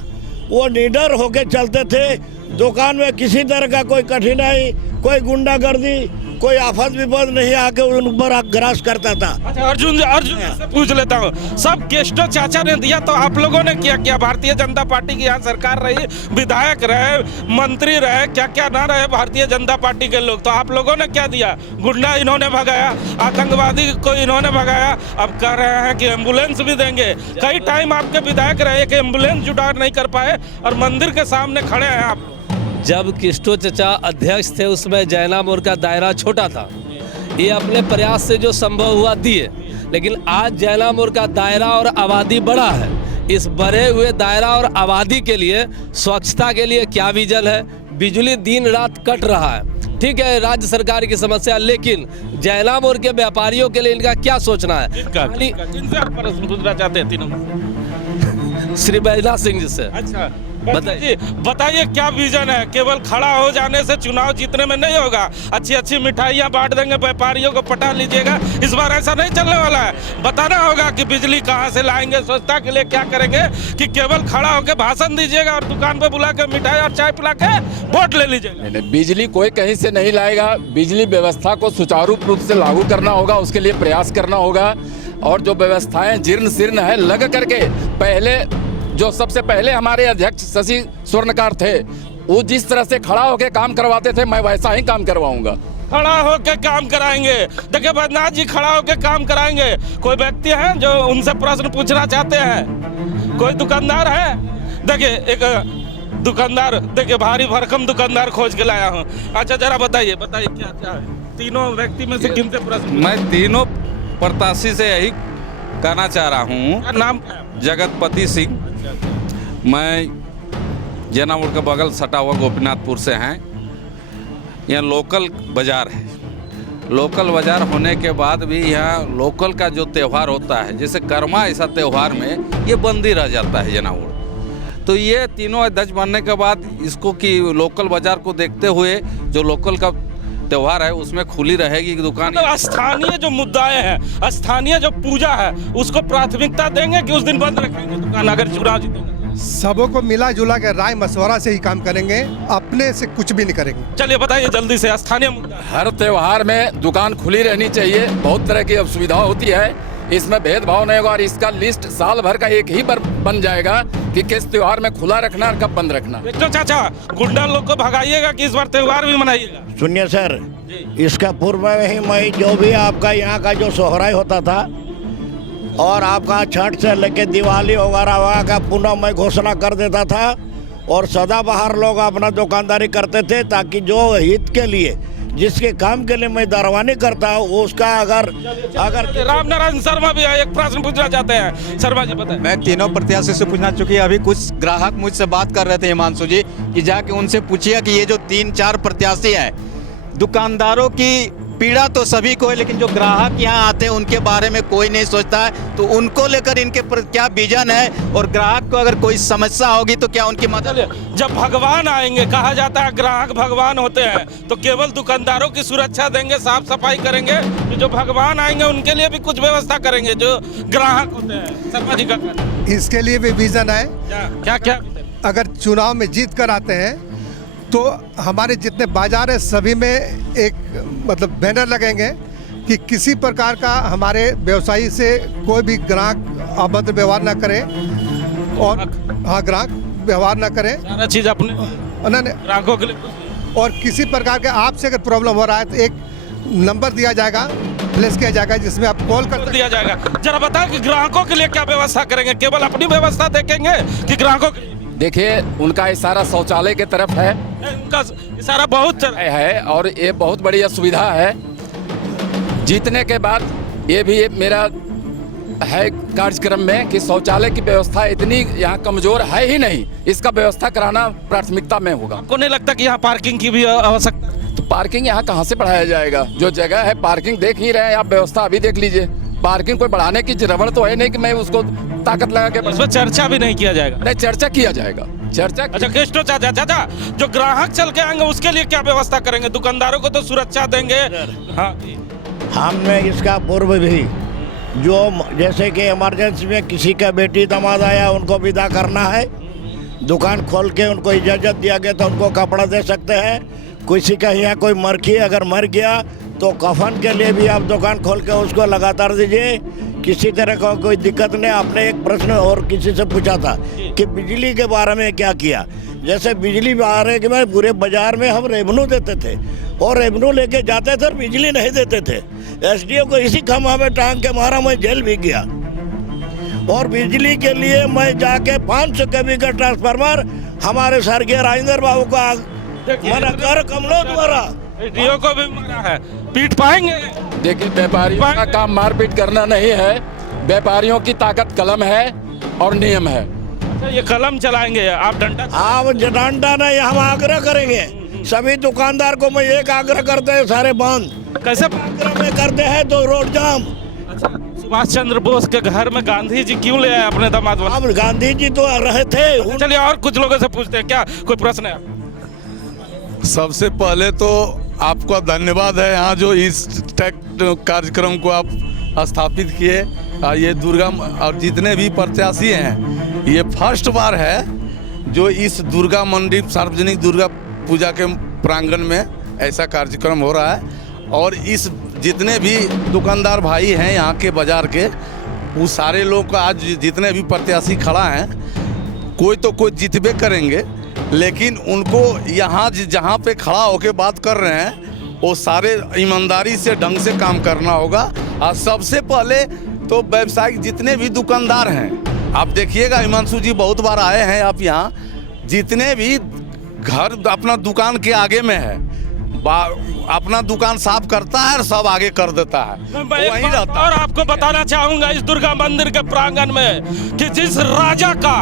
वो निडर होके चलते थे। दुकान में किसी तरह का कोई कठिनाई, कोई गुंडागर्दी, कोई आफत विपद नहीं आके उन पर ग्रास करता था। अच्छा, अर्जुन से पूछ लेता हूँ, सब केस्टो चाचा ने दिया तो आप लोगों ने क्या किया? भारतीय जनता पार्टी की यहाँ सरकार रही, विधायक रहे, मंत्री रहे, क्या क्या ना रहे भारतीय जनता पार्टी के लोग, तो आप लोगों ने क्या दिया? गुंडा इन्होंने भगाया, आतंकवादी को इन्होंने भगाया, अब कह रहे हैं कि एम्बुलेंस भी देंगे। कई टाइम आपके विधायक रहे कि एम्बुलेंस जुटाड़ नहीं कर पाए और मंदिर के सामने खड़े हैं आप। जब किस्टो चचा अध्यक्ष थे उसमें जैना मोड़ का दायरा छोटा था, ये अपने प्रयास से जो संभव हुआ दिए, लेकिन आज जैना मोड़ का दायरा और आबादी बड़ा है। इस बड़े हुए दायरा और आबादी के लिए स्वच्छता के लिए क्या विजन है? बिजली दिन रात कट रहा है, ठीक है, राज्य सरकार की समस्या, लेकिन जैना मोड़ के व्यापारियों के लिए इनका क्या सोचना है? किनसे आप प्रश्न पूछना चाहते हैं तीनों? श्री बैजनाथ सिंह जी से। अच्छा बताइए क्या विजन है? केवल खड़ा हो जाने से चुनाव जीतने में नहीं होगा। अच्छी अच्छी मिठाइयाँ बांट देंगे, व्यापारियों को पटा लीजिएगा, इस बार ऐसा नहीं चलने वाला है। बताना होगा कि बिजली कहाँ से लाएंगे, स्वच्छता के लिए क्या करेंगे, कि केवल खड़ा होकर भाषण दीजिएगा और दुकान पे बुला के मिठाई और चाय पिला के वोट ले लीजिएगा। बिजली कोई कहीं से नहीं लाएगा। बिजली व्यवस्था को सुचारू रूप से लागू करना होगा, उसके लिए प्रयास करना होगा। और जो व्यवस्थाएं जीर्ण शीर्ण है, लग करके पहले जो सबसे पहले हमारे अध्यक्ष शशि स्वर्णकार थे, वो जिस तरह से खड़ा होकर काम करवाते थे, मैं वैसा ही काम करवाऊंगा। खड़ा होकर काम कराएंगे। देखिए बैजनाथ जी खड़ा होकर काम कराएंगे। कोई व्यक्ति है जो उनसे प्रश्न पूछना चाहते हैं? कोई दुकानदार है? देखिए एक दुकानदार, देखिए भारी भरकम दुकानदार खोज के लाया हूँ। अच्छा जरा बताइए क्या क्या है? तीनों व्यक्ति में से किनसे प्रश्न? मैं तीनों प्रत्याशी से यही कहना चाह रहा हूँ। नाम जगतपति सिंह। मैं जैना मोड़ के बगल सटा हुआ गोपीनाथपुर से हैं। यहाँ लोकल बाज़ार है। लोकल बाज़ार होने के बाद भी यहाँ लोकल का जो त्यौहार होता है, जैसे कर्मा, ऐसा त्यौहार में ये बंदी रह जाता है जैना मोड़। तो ये तीनों अध्यक्ष बनने के बाद इसको कि लोकल बाज़ार को देखते हुए जो लोकल का त्यौहार है उसमें खुली रहेगी दुकान। तो स्थानीय जो मुद्दाएं हैं, स्थानीय जो पूजा है, उसको प्राथमिकता देंगे कि उस दिन बंद रखेंगे दुकान अगर चुनाव जीतेंगे? सबों को मिला जुला के राय मशवरा से ही काम करेंगे, अपने से कुछ भी नहीं करेंगे। चलिए बताइए जल्दी से स्थानीय मुद्दा। हर त्योहार में दुकान खुली रहनी चाहिए। बहुत तरह की अब सुविधा होती है, इसमें भेदभाव नहीं होगा। और इसका लिस्ट साल भर का एक ही बार बन जाएगा कि किस त्योहार में खुला रखना और कब बंद रखना। तो चाचा गुंडा लोग को भगाइएगा कि इस बार त्योहार भी मनाइएगा? सुनिए सर, इसका पूर्व में ही मैं जो भी आपका यहाँ का जो सोहराई होता था और आपका छठ से लेके दिवाली वगैरह वहाँ का पुनः मैं घोषणा कर देता था। और सदाबहार लोग अपना दुकानदारी करते थे, ताकि जो हित के लिए जिसके काम के लिए मैं दरवानी करता हूँ उसका अगर राम नारायण शर्मा भी है, एक प्रश्न पूछना चाहते हैं। शर्मा जी बताएं। मैं तीनों प्रत्याशी से पूछना, चूंकि अभी कुछ ग्राहक मुझसे बात कर रहे थे हिमांशु जी, कि जाके उनसे पूछिए कि ये जो 3-4 प्रत्याशी हैं, दुकानदारों की पीड़ा तो सभी को है, लेकिन जो ग्राहक यहाँ आते हैं उनके बारे में कोई नहीं सोचता है। तो उनको लेकर इनके क्या विजन है, और ग्राहक को अगर कोई समस्या होगी तो क्या उनकी मदद। जब भगवान आएंगे, कहा जाता है ग्राहक भगवान होते हैं, तो केवल दुकानदारों की सुरक्षा देंगे, साफ सफाई करेंगे, तो जो भगवान आएंगे उनके लिए भी कुछ व्यवस्था करेंगे जो ग्राहक होते हैं। शर्मा जी का इसके लिए भी विजन है। क्या क्या अगर चुनाव में जीत कर आते हैं तो हमारे जितने बाजार है सभी में एक मतलब बैनर लगेंगे कि किसी प्रकार का हमारे व्यवसायी से कोई भी ग्राहक अभद्र व्यवहार ना करे, और हाँ ग्राहक व्यवहार ना करे, सारा चीज अपने ग्राहकों के लिए। और किसी प्रकार के आपसे अगर प्रॉब्लम हो रहा है तो एक नंबर दिया जाएगा, प्लेस किया जाएगा, जिसमें आप कॉल कर दिया जाएगा। जरा बताएं कि ग्राहकों के लिए क्या व्यवस्था करेंगे, केवल अपनी व्यवस्था देखेंगे कि ग्राहकों के लिए? देखिए, उनका इशारा शौचालय की तरफ है, उनका इशारा बहुत है, और ये बहुत बड़ी असुविधा है। जीतने के बाद ये भी मेरा है कार्यक्रम में कि शौचालय की व्यवस्था इतनी यहाँ कमजोर है ही नहीं, इसका व्यवस्था कराना प्राथमिकता में होगा। आपको नहीं लगता कि यहाँ पार्किंग की भी आवश्यकता? तो पार्किंग यहाँ कहाँ से बढ़ाया जाएगा? जो जगह है पार्किंग देख ही रहे हैं आप, व्यवस्था अभी देख लीजिए। पार्किंग कोई बढ़ाने की जरूरत तो है नहीं कि मैं उसको ताकत लगा के। इसमें चर्चा भी नहीं किया जाएगा? नहीं, चर्चा किया जाएगा। चर्चा अच्छा कृष्णो चाचा, जो ग्राहक चल के आएंगे उसके लिए क्या व्यवस्था करेंगे? दुकानदारों को तो सुरक्षा देंगे। हाँ, हमने इसका पूर्व भी जो जैसे कि इमरजेंसी में किसी का बेटी दामाद आया, उनको विदा करना है, दुकान खोल के उनको इजाज़त दिया गया तो उनको कपड़ा दे सकते हैं। किसी का यहाँ कोई मरखी अगर मर गया तो कफन के लिए भी आप दुकान खोल के उसको लगातार दीजिए। किसी तरह का कोई दिक्कत नहीं। आपने एक प्रश्न और किसी से पूछा था कि बिजली के बारे में क्या किया। जैसे बिजली बारे के बाद पूरे बाजार में हम रेवन्यू देते थे और रेवन्यू लेके जाते थे और बिजली नहीं देते थे। एसडीओ को इसी खम्भा में टांग के मारा, मैं जेल भी गया। और बिजली के लिए मैं जाके 500 kV का ट्रांसफार्मर हमारे स्वर्गीय राजेंद्र बाबू का मना कर कमलों द्वारा एसडीओ को भी मारा है। पीट पाएंगे? देखिए, व्यापारियों का काम मारपीट करना नहीं है। व्यापारियों की ताकत कलम है और नियम है। अच्छा, ये कलम चलाएंगे आप? डंडा? आप डंडा नहीं, हम आग्रह करेंगे सभी दुकानदार को। मैं एक आग्रह करते हैं, सारे बंद। कैसे आग्रह में करते हैं तो रोड जाम। अच्छा, सुभाष चंद्र बोस के घर में गांधी जी क्यों ले आए अपने दामाद? अब गांधी जी तो रहे थे। चलिए और कुछ लोगों से पूछते हैं, क्या कोई प्रश्न है? सबसे पहले तो आपका धन्यवाद है, यहाँ जो इस कार्यक्रम को आप स्थापित किए। ये दुर्गा और जितने भी प्रत्याशी हैं, ये फर्स्ट बार है जो इस दुर्गा मंडी सार्वजनिक दुर्गा पूजा के प्रांगण में ऐसा कार्यक्रम हो रहा है। और इस जितने भी दुकानदार भाई हैं यहाँ के बाजार के, वो सारे लोग का आज जितने भी प्रत्याशी खड़ा हैं, कोई तो कोई जीतबे करेंगे, लेकिन उनको यहाँ जहाँ पे खड़ा होके बात कर रहे हैं वो सारे ईमानदारी से ढंग से काम करना होगा। और सबसे पहले तो व्यावसायिक जितने भी दुकानदार हैं, आप देखिएगा हिमांशु जी बहुत बार आए हैं आप यहाँ, जितने भी घर अपना दुकान के आगे में है, अपना दुकान साफ करता है और सब आगे कर देता है, वहीं रहता। और आपको बताना चाहूंगा इस दुर्गा मंदिर के प्रांगण में कि जिस राजा का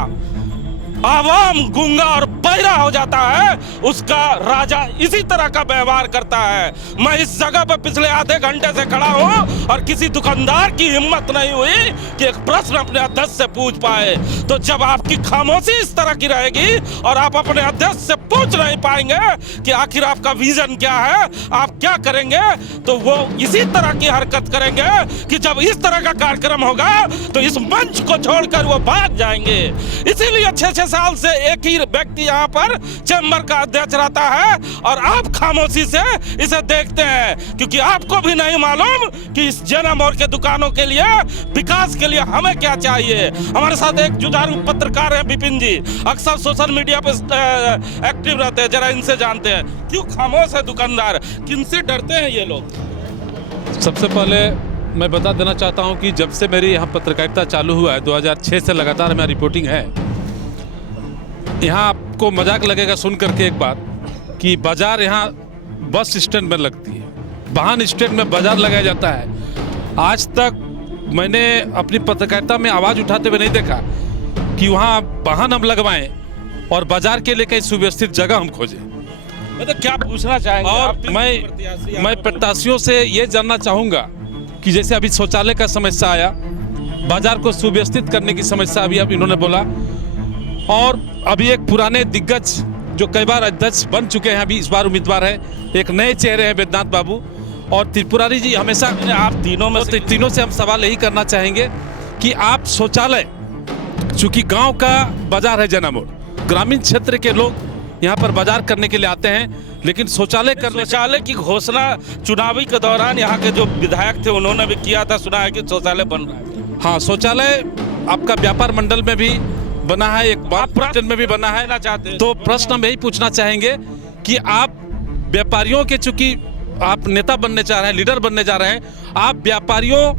आवाम गूंगा और बहरा हो जाता है, उसका राजा इसी तरह का व्यवहार करता है। मैं इस जगह पर पिछले आधे घंटे से खड़ा हूं और किसी दुकानदार की हिम्मत नहीं हुई कि एक प्रश्न अपने अध्यक्ष से पूछ पाए। तो जब आपकी खामोशी इस तरह की रहेगी और आप अपने अध्यक्ष से पूछ नहीं पाएंगे कि आखिर आपका विजन क्या है, आप क्या करेंगे, तो वो इसी तरह की हरकत करेंगे कि जब इस तरह का कार्यक्रम होगा तो इस मंच को छोड़कर वो भाग जाएंगे। इसीलिए 6 साल से एक ही व्यक्ति यहाँ पर चैम्बर का अध्यक्ष रहता है और आप खामोशी से इसे देखते हैं, क्योंकि आपको भी नहीं मालूम कि इस जन्म और के दुकानों के लिए, विकास के लिए हमें क्या चाहिए। हमारे साथ एक जुझारू पत्रकार है विपिन जी, अक्सर सोशल मीडिया पे एक्टिव रहते हैं, जरा इनसे जानते हैं क्यों खामोश है दुकानदार, किनसे डरते हैं ये लोग? सबसे पहले मैं बता देना चाहता हूं कि जब से मेरी यहाँ पत्रकारिता चालू हुआ है 2006 से लगातार मेरी रिपोर्टिंग है। यहाँ आपको मजाक लगेगा सुन करके एक बात कि बाजार यहाँ बस स्टैंड में लगती है, वाहन स्टैंड में बाजार लगाया जाता है। आज तक मैंने अपनी पत्रकारिता में आवाज़ उठाते हुए नहीं देखा कि वहाँ वाहन हम लगवाएं और बाजार के लिए कहीं सुव्यवस्थित जगह हम खोजें। मतलब क्या पूछना चाहेंगे और आप? मैं प्रत्याशियों से ये जानना चाहूँगा कि जैसे अभी शौचालय का समस्या आया, बाजार को सुव्यवस्थित करने की समस्या अभी अब इन्होंने बोला, और अभी एक पुराने दिग्गज जो कई बार अध्यक्ष बन चुके हैं, अभी इस बार उम्मीदवार है, एक नए चेहरे हैं वैद्यनाथ बाबू और त्रिपुरारी जी। हमेशा आप तीनों से हम सवाल यही करना चाहेंगे कि आप शौचालय, चूंकि गांव का बाजार है जैना मोड़, ग्रामीण क्षेत्र के लोग यहाँ पर बाजार करने के लिए आते हैं, लेकिन शौचालय की घोषणा चुनावी के दौरान यहाँ के जो विधायक थे उन्होंने भी किया था, सुना है कि शौचालय बन रहा है। हाँ, शौचालय आपका व्यापार मंडल में भी बना है, एक बात में भी बना है। तो प्रश्न हम यही पूछना चाहेंगे कि आप व्यापारियों के, चूंकि आप नेता बनने जा रहे हैं, लीडर बनने जा रहे हैं, आप व्यापारियों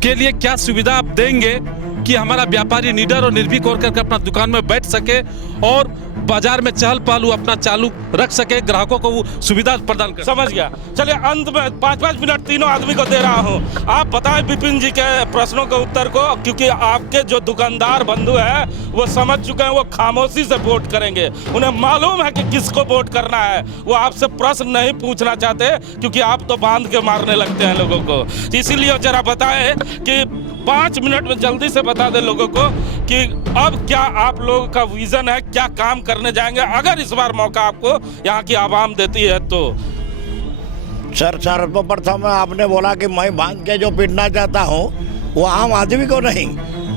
के लिए क्या सुविधा आप देंगे कि हमारा व्यापारी निडर और निर्भीक होकर के अपना दुकान में बैठ सके और बाजार में चहल पहल अपना चालू रख सके, ग्राहकों को वो सुविधा प्रदान कर। समझ गया। चलिए अंत में 5-5 मिनट तीनों आदमी को दे रहा हूँ। आप बताएं विपिन जी के प्रश्नों के उत्तर को, क्योंकि आपके जो दुकानदार बंधु हैं वो समझ चुके हैं, वो खामोशी से वोट करेंगे, उन्हें मालूम है कि किसको वोट करना है। वो आपसे प्रश्न नहीं पूछना चाहते क्योंकि आप तो बांध के मारने लगते हैं लोगों को। इसीलिए जरा बताएं कि 5 मिनट में जल्दी से बता दें लोगों को कि अब क्या आप लोगों का विजन है, क्या काम करने जाएंगे अगर इस बार मौका आपको यहाँ की आवाम देती है तो। सर, सर्वप्रथम आपने बोला कि मैं बांध के जो पीटना चाहता हूँ वो आम आदमी को नहीं,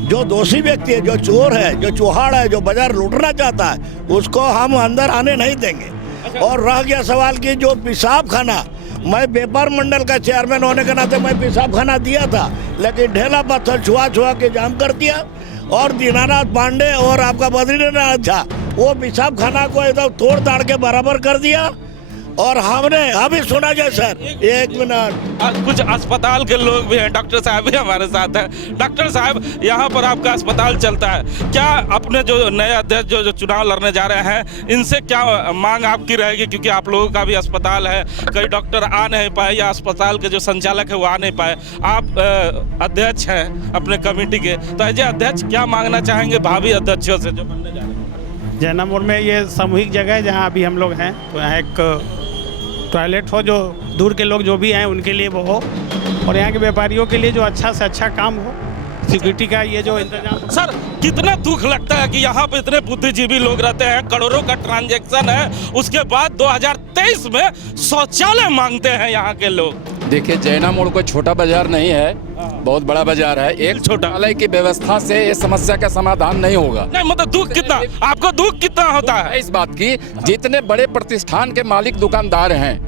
जो दोषी व्यक्ति है, जो चोर है, जो चौहाड़ है, जो बाजार लूटना चाहता है, उसको हम अंदर आने नहीं देंगे। और रह गया सवाल कि जो पेशाब खाना, मैं व्यापार मंडल का चेयरमैन होने के नाते मैं पेशाब खाना दिया था, लेकिन ढेला पत्थर छुआ के जाम कर दिया। और दीनानाथ पांडे और आपका बद्रीनाथ था, वो पेशाब खाना को एकदम तोड़ ताड़ के बराबर कर दिया। और हमने अभी सुना जाए सर, 1 मिनट, कुछ अस्पताल के लोग भी हैं, डॉक्टर साहब भी हमारे साथ हैं। डॉक्टर साहब, यहाँ पर आपका अस्पताल चलता है, क्या अपने जो नए अध्यक्ष जो चुनाव लड़ने जा रहे हैं, इनसे क्या मांग आपकी रहेगी? क्योंकि आप लोगों का भी अस्पताल है, कई डॉक्टर आ नहीं पाए या अस्पताल के जो संचालक है वो आ नहीं पाए, आप अध्यक्ष हैं अपने कमेटी के, तो एज अध्यक्ष क्या मांगना चाहेंगे भावी अध्यक्षों से जो बनने जा रहे हैं? जैना मोड़ में ये सामूहिक जगह है जहाँ अभी हम लोग हैं, तो यहाँ एक टॉयलेट हो, जो दूर के लोग जो भी हैं उनके लिए वो हो, और यहाँ के व्यापारियों के लिए जो अच्छा से अच्छा काम हो, सिक्योरिटी का ये जो इंतजाम। सर, कितना दुख लगता है कि यहाँ पे इतने बुद्धिजीवी लोग रहते हैं, करोड़ों का ट्रांजैक्शन है, उसके बाद 2023 में शौचालय मांगते हैं यहाँ के लोग। देखिए, जैना मोड़ कोई छोटा बाजार नहीं है, बहुत बड़ा बाजार है। एक शौचालय की व्यवस्था से इस समस्या का समाधान नहीं होगा। नहीं, मतलब दुख कितना, आपको दुख कितना होता है इस बात की? जितने बड़े प्रतिष्ठान के मालिक दुकानदार हैं,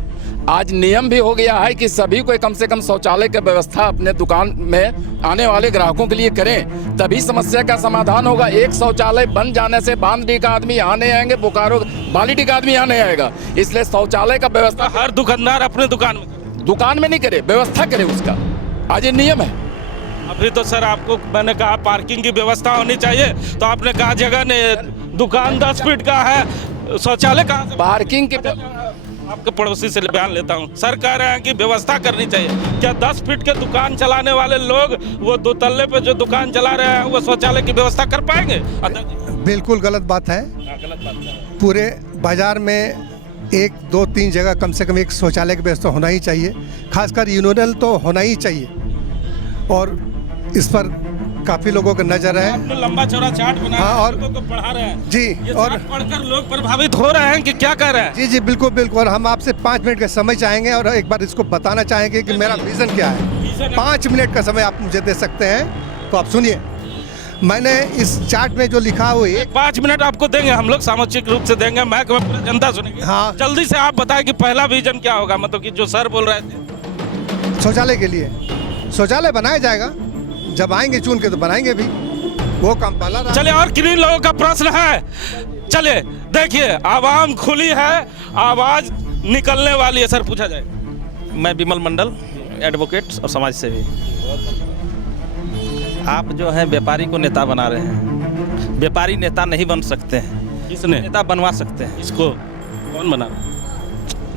आज नियम भी हो गया है कि सभी को कम से कम शौचालय की व्यवस्था अपने दुकान में आने वाले ग्राहकों के लिए करें, तभी समस्या का समाधान होगा। एक शौचालय बन जाने से बांधडी का आदमी यहाँ नहीं आएंगे, बोकारो बालीडी का आदमी यहाँ नहीं आएगा। इसलिए शौचालय का व्यवस्था हर दुकानदार अपने दुकान में नहीं करे, व्यवस्था करे उसका, आज ये नियम है। अभी तो सर आपको मैंने कहा पार्किंग की व्यवस्था होनी चाहिए, तो आपने कहा जगह ने दुकान 10 फीट का है, शौचालय कहाँ से? पार्किंग की आपके पड़ोसी से बयान लेता हूँ, सर कह रहे हैं कि व्यवस्था करनी चाहिए। क्या 10 फीट के दुकान चलाने वाले लोग, वो 2 तल्ले पे जो दुकान चला रहे हैं, वो शौचालय की व्यवस्था कर पाएंगे? बिल्कुल गलत बात है। पूरे बाजार में 1, 2, 3 जगह कम से कम एक शौचालय की व्यवस्था होना ही चाहिए, खासकर यूनियन तो होना ही चाहिए। और इस पर काफी लोगों का नजर है, लंबा चौड़ा चार्ट बना और लोगों को पढ़ा रहे हैं जी, ये और पढ़कर लोग प्रभावित हो रहे हैं कि क्या कर रहे हैं? जी बिल्कुल बिल्कुल। और हम आपसे 5 मिनट का समय चाहेंगे और एक बार इसको बताना चाहेंगे कि मेरा विजन क्या है। 5 मिनट का समय आप मुझे दे सकते हैं, तो आप सुनिए। मैंने इस चार्ट में जो लिखा हुआ है, 5 मिनट आपको देंगे, हम लोग सामाजिक रूप से देंगे, मैं जनता सुनेगी। हाँ, जल्दी से आप बताएं कि पहला विजन क्या होगा, मतलब कि जो सर बोल रहे थे शौचालय के लिए। शौचालय बनाया जाएगा, जब आएंगे चुन के तो बनाएंगे भी, वो काम पहला रहा। चलिए, और किन्हीं लोगों का प्रश्न है, चलिए देखिए, आवाम खुली है, आवाज निकलने वाली है। सर पूछा जाए। मैं विमल मंडल, एडवोकेट और समाज सेवी। आप जो है व्यापारी को नेता बना रहे हैं, व्यापारी नेता नहीं बन सकते हैं। किसने नेता बनवा सकते हैं? इसको कौन बना?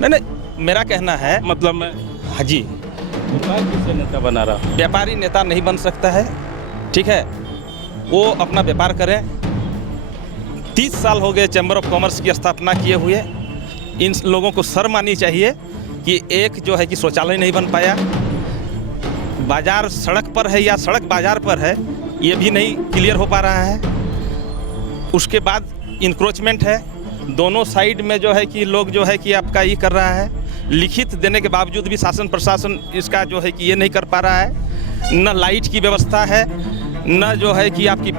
नहीं, मेरा कहना है, मतलब मैं हाँ जी, व्यापार किसे नेता बना रहा? व्यापारी नेता नहीं बन सकता है, ठीक है। वो अपना व्यापार करें। 30 साल हो गए चैम्बर ऑफ कॉमर्स की स्थापना किए हुए। इन लोगों को शर्म आनी चाहिए कि एक जो है कि शौचालय नहीं बन पाया, बाजार सड़क पर है या सड़क बाजार पर है, ये भी नहीं क्लियर हो पा रहा है। उसके बाद इंक्रोचमेंट है, दोनों साइड में जो है कि लोग जो है कि आपका ये कर रहा है। लिखित देने के बावजूद भी शासन प्रशासन इसका जो है कि ये नहीं कर पा रहा है। न लाइट की व्यवस्था है, न जो है कि आपकी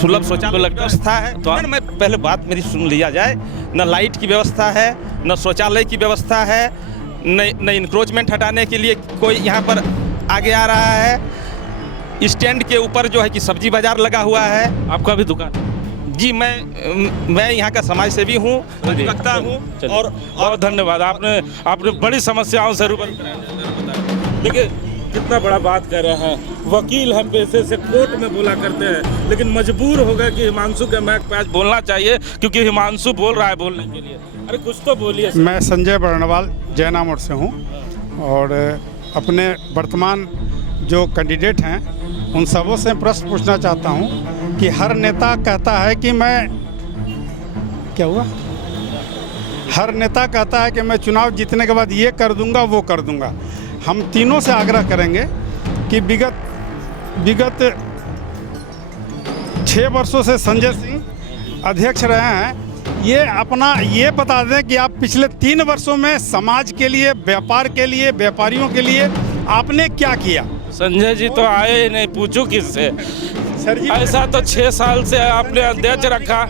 सुलभ शौचालय व्यवस्था है। तो मैं पहले बात मेरी सुन लिया जाए। न लाइट की व्यवस्था है, न शौचालय की व्यवस्था है, न इंक्रोचमेंट हटाने के लिए कोई यहाँ पर आगे आ रहा है। स्टैंड के ऊपर जो है कि सब्जी बाजार लगा हुआ है। आपका भी दुकान? जी, मैं यहाँ का समाज सेवी हूँ, लगता हूँ। और बहुत धन्यवाद, आपने बड़ी समस्याओं से रूबरू कराया। देखिए कितना बड़ा बात कर रहे हैं। वकील हम पैसे से कोर्ट में बोला करते हैं, लेकिन मजबूर हो गए कि हिमांशु के मैक पे आज बोलना चाहिए, क्योंकि हिमांशु बोल रहा है बोलने के लिए। अरे कुछ तो बोलिए। मैं संजय बर्णवाल जैना मोड़ से हूँ और अपने वर्तमान जो कैंडिडेट हैं उन सबों से प्रश्न पूछना चाहता हूँ कि हर नेता कहता है कि मैं क्या हुआ हर नेता कहता है कि मैं चुनाव जीतने के बाद ये कर दूंगा वो कर दूंगा। हम तीनों से आग्रह करेंगे कि विगत 6 वर्षों से संजय सिंह अध्यक्ष रहे हैं, ये बता दें कि आप पिछले 3 वर्षों में समाज के लिए, व्यापार के लिए, व्यापारियों के लिए आपने क्या किया? संजय जी तो आए ही नहीं, पूछूं किससे? सर जी, ऐसा तो 6 साल से आपने अध्यक्ष रखा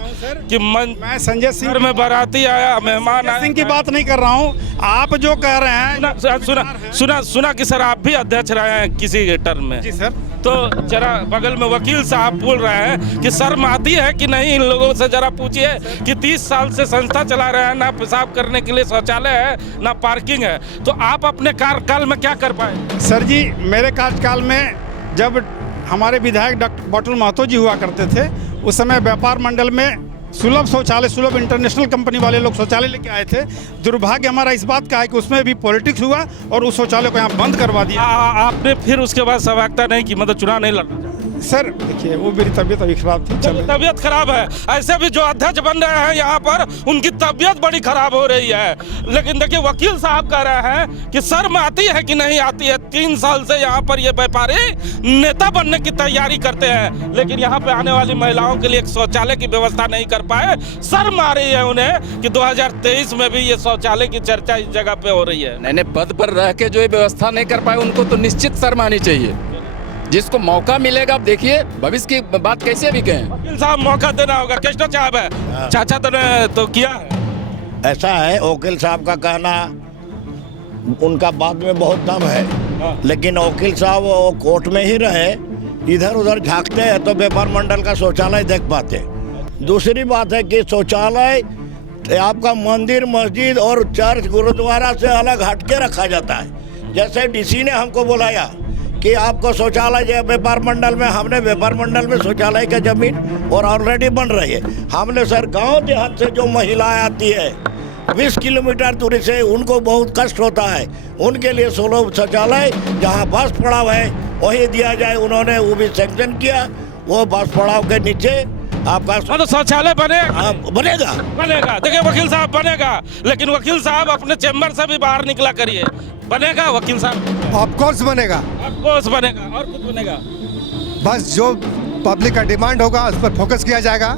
कि मैं संजय सिंह में बाराती आया, मेहमान आया। सिंह की बात नहीं कर रहा हूँ, आप जो कह रहे हैं। सुना कि सर आप भी अध्यक्ष रहे हैं किसी टर्म में। जी सर। तो जरा बगल में वकील साहब बोल रहे हैं कि शर्म आती है कि नहीं इन लोगों से? जरा पूछिए कि 30 साल से संस्था चला रहे हैं, ना पेशाब करने के लिए शौचालय है, ना पार्किंग है। तो आप अपने कार्यकाल में क्या कर पाए? सर जी, मेरे कार्यकाल में जब हमारे विधायक डॉक्टर बटुल महतो जी हुआ करते थे, उस समय व्यापार मंडल में सुलभ शौचालय, सुलभ इंटरनेशनल कंपनी वाले लोग शौचालय लेके आए थे। दुर्भाग्य हमारा इस बात का है कि उसमें भी पॉलिटिक्स हुआ और उस शौचालय को यहाँ बंद करवा दिया। आपने फिर उसके बाद सहभागिता नहीं की, मतलब चुनाव नहीं लड़ना? सर देखिए, वो मेरी तबीयत अभी खराब थी। तबीयत खराब है, ऐसे भी जो अध्यक्ष बन रहे हैं यहाँ पर उनकी तबीयत बड़ी खराब हो रही है। लेकिन देखिए वकील साहब कह रहे हैं कि शर्म आती है कि नहीं आती है? 3 साल से यहाँ पर ये व्यापारी नेता बनने की तैयारी करते हैं, लेकिन यहाँ पे आने वाली महिलाओं के लिए एक शौचालय की व्यवस्था नहीं कर पाए। शर्म आ रही है उन्हें कि 2023 में भी ये शौचालय की चर्चा इस जगह पे हो रही है। नहीं, पद पर रह के जो ये व्यवस्था नहीं कर पाए उनको तो निश्चित शर्म आनी चाहिए। जिसको मौका मिलेगा, आप देखिए भविष्य की बात कैसे भी कहें। वकील साहब मौका देना होगा। कृष्ण साहब है, चाचा तो किया है। ऐसा है, वकील साहब का कहना उनका बात में बहुत दम है, लेकिन वकील साहब वो कोर्ट में ही रहे, इधर उधर झांकते हैं तो व्यापार मंडल का शौचालय देख पाते। दूसरी बात है कि शौचालय आपका मंदिर, मस्जिद और चर्च, गुरुद्वारा से अलग हटके रखा जाता है। जैसे डीसी ने हमको बुलाया कि आपको शौचालय व्यापार मंडल में, हमने व्यापार मंडल में शौचालय का जमीन और ऑलरेडी बन रही है। हमने सर गांव देहात से जो महिलाएं आती है 20 किलोमीटर दूरी से, उनको बहुत कष्ट होता है। उनके लिए सुलभ शौचालय जहां बस पड़ाव है वही दिया जाए। उन्होंने वो भी सैंक्शन किया। वो बस पड़ाव के नीचे आपका तो शौचालय बनेगा। बनेगा। देखिए वकील साहब बनेगा, लेकिन वकील साहब अपने चैम्बर से भी बाहर निकला करिए। बनेगा वकील साहब? ऑफ कोर्स बनेगा। ऑफ कोर्स बनेगा। और कुछ बनेगा? बस जो पब्लिक का डिमांड होगा उस पर फोकस किया जाएगा।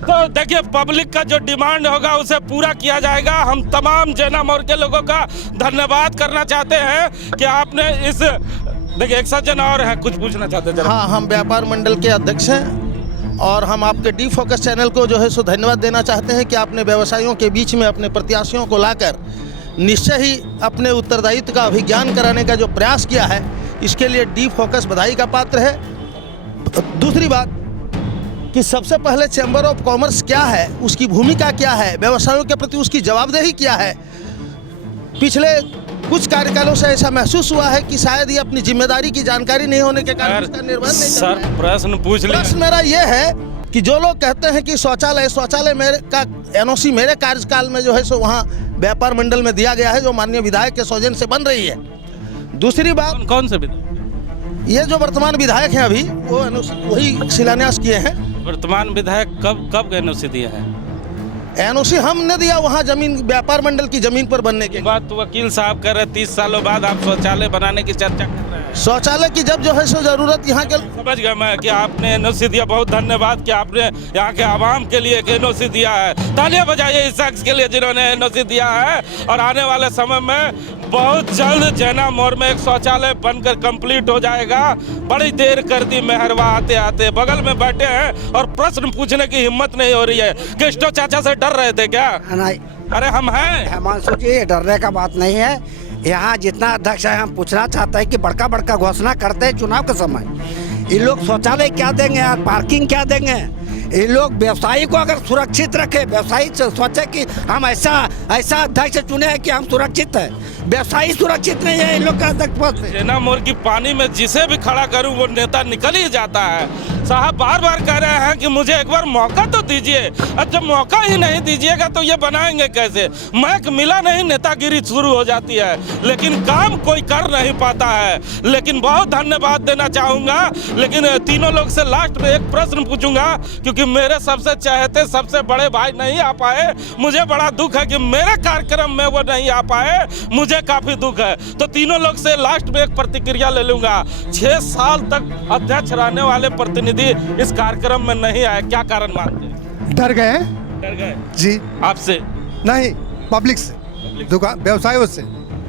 तो देखिए पब्लिक का जो डिमांड होगा उसे पूरा किया जाएगा। हम तमाम जैना मोड़ के लोगों का धन्यवाद करना चाहते हैं कि आपने इस, देखिए एक सज्जन और है, कुछ पूछना चाहते हैं। हाँ, हम व्यापार मंडल के अध्यक्ष हैं और हम आपके डी फोकस चैनल को जो है सो धन्यवाद देना चाहते हैं कि आपने व्यवसायियों के बीच में अपने प्रत्याशियों को लाकर निश्चय ही अपने उत्तरदायित्व का अभिज्ञान कराने का जो प्रयास किया है, इसके लिए डी फोकस बधाई का पात्र है। दूसरी बात कि सबसे पहले चैम्बर ऑफ कॉमर्स क्या है, उसकी भूमिका क्या है, व्यवसायों के प्रति उसकी जवाबदेही क्या है। पिछले कुछ कार्यकालों से ऐसा महसूस हुआ है कि शायद ये अपनी जिम्मेदारी की जानकारी नहीं होने के कारण उसका निर्वहन नहीं कर रहा है। प्रश्न पूछ लिया। प्रश्न मेरा ये है कि जो लोग कहते हैं कि शौचालय मेरे का NOC मेरे कार्यकाल में जो है सो वहाँ व्यापार मंडल में दिया गया है, जो माननीय विधायक के सौजन्य से बन रही है। दूसरी बात, कौन से विधायक? ये जो वर्तमान विधायक हैं अभी, वो वही शिलान्यास किए हैं। वर्तमान विधायक कब एनओसी दिया है? एनओसी हमने दिया वहाँ जमीन, व्यापार मंडल की जमीन पर बनने के। बात तो वकील साहब कर रहे, 30 सालों बाद आप शौचालय बनाने की चर्चा कर रहे हैं। शौचालय की जब जो है सो जरूरत यहाँ के, समझ गया मैं कि आपने एनओसी दिया। बहुत धन्यवाद कि आपने यहाँ के आवाम के लिए एक एनओसी दिया है। तालियां बजाइए इस शख्स के लिए जिन्होंने एनओसी दिया है। और आने वाले समय में बहुत जल्द जैना मोड़ में एक शौचालय बनकर कंप्लीट हो जाएगा। बड़ी देर कर दी मेहरवा आते आते, बगल में बैठे हैं और प्रश्न पूछने की हिम्मत नहीं हो रही है। केस्टो चाचा से डर रहे थे क्या? नहीं, अरे हम हैं। हिमांशु जी, डरने का बात नहीं है। यहाँ जितना अध्यक्ष है, हम पूछना चाहते हैं कि बड़का बड़का घोषणा करते हैं चुनाव के समय, ये लोग शौचालय क्या देंगे यार, पार्किंग क्या देंगे? ये लोग व्यवसायी को अगर सुरक्षित रखे, व्यवसायी सोचे कि हम ऐसा अध्यक्ष चुने हैं कि हम सुरक्षित है, व्यवसायी सुरक्षित नहीं है इन लोग का अध्यक्ष पद से। जैना मोड़ की पानी में जिसे भी खड़ा करूं वो नेता निकल ही जाता है। साहब बार बार कह रहे हैं कि मुझे एक बार मौका तो दीजिए। अब जब मौका ही नहीं दीजिएगा तो ये बनाएंगे कैसे? मैक मिला नहीं, नेतागिरी शुरू हो जाती है, लेकिन काम कोई कर नहीं पाता है। लेकिन बहुत धन्यवाद देना चाहूँगा। लेकिन तीनों लोग से लास्ट में एक प्रश्न पूछूंगा, क्योंकि मेरे सबसे चाहते सबसे बड़े भाई नहीं आ पाए। मुझे बड़ा दुख है कि मेरे कार्यक्रम में वो नहीं आ पाए, मुझे काफी दुख है। तो तीनों लोग से लास्ट में एक प्रतिक्रिया ले लूंगा। 6 साल तक अध्यक्ष रहने वाले प्रतिनिधि इस कार्यक्रम में नहीं आए, क्या कारण मानते हैं? डर गए हैं? डर गए जी। आपसे नहीं, पब्लिक से, दुकान व्यवसायों से।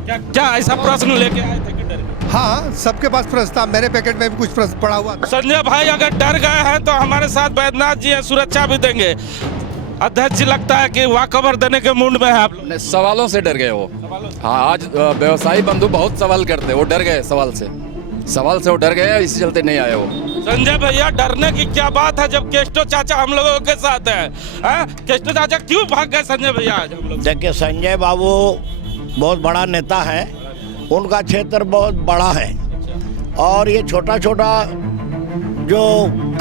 क्या ऐसा प्रश्न लेके आए थे कि डर गए? हाँ, सबके पास प्रश्न था, मेरे पैकेट में भी कुछ प्रश्न पड़ा हुआ था। संजय भाई अगर डर गए हैं तो हमारे साथ बैद्यनाथ जी हैं, सुरक्षा भी देंगे। अध्यक्ष जी लगता है कि वहाँ खबर देने के मूड में है आप लोग। सवालों से डर गए वो। हाँ, आज व्यवसायी बंधु बहुत सवाल करते, वो डर गए सवाल से वो डर गए, इसी चलते नहीं आए वो। संजय भैया डरने की क्या बात है जब केस्टो चाचा हम लोगों के साथ हैं? केस्टो चाचा क्यों भाग गए संजय भैया आज हम लोग? देखिए, संजय बाबू बहुत बड़ा नेता है, उनका क्षेत्र बहुत बड़ा है और ये छोटा छोटा जो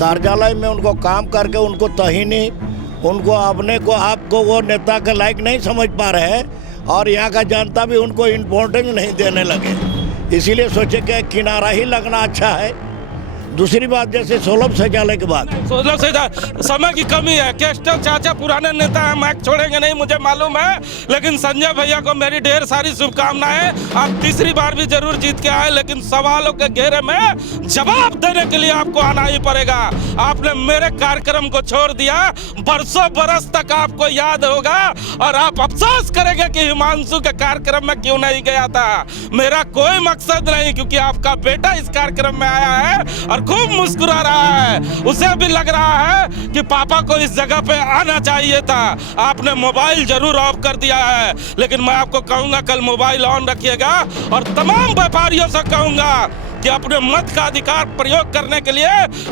कार्यालय में उनको काम करके उनको तहीनी, उनको अपने को आपको वो नेता के लायक नहीं समझ पा रहे हैं और यहाँ का जनता भी उनको इम्पोर्टेंस नहीं देने लगे। इसीलिए सोचे कि किनारा ही लगना अच्छा है। दूसरी बात, जैसे सुलभ शौचालय के बाद सुलभ शौचालय समय की कमी है। केस्टो चाचा पुराने नेता हैं, मैक छोड़ेंगे नहीं मुझे मालूम है, लेकिन संजय भैया को मेरी ढेर सारी शुभकामनाएं। आप तीसरी बार भी जरूर जीत के आए, लेकिन सवालों के घेरे में जवाब देने के लिए आपको आना ही पड़ेगा। आपने मेरे कार्यक्रम को छोड़ दिया, बरसों बरस तक आपको याद होगा और आप अफसोस करेंगे कि हिमांशु के कार्यक्रम में क्यों नहीं गया था। मेरा कोई मकसद नहीं, क्योंकि आपका बेटा इस कार्यक्रम में आया है और खूब मुस्कुरा रहा है। उसे भी लग रहा है कि पापा को इस जगह पे आना चाहिए था। आपने मोबाइल जरूर ऑफ कर दिया है, लेकिन मैं आपको कहूंगा कल मोबाइल ऑन रखिएगा और तमाम व्यापारियों से कहूंगा कि अपने मत का अधिकार प्रयोग करने के लिए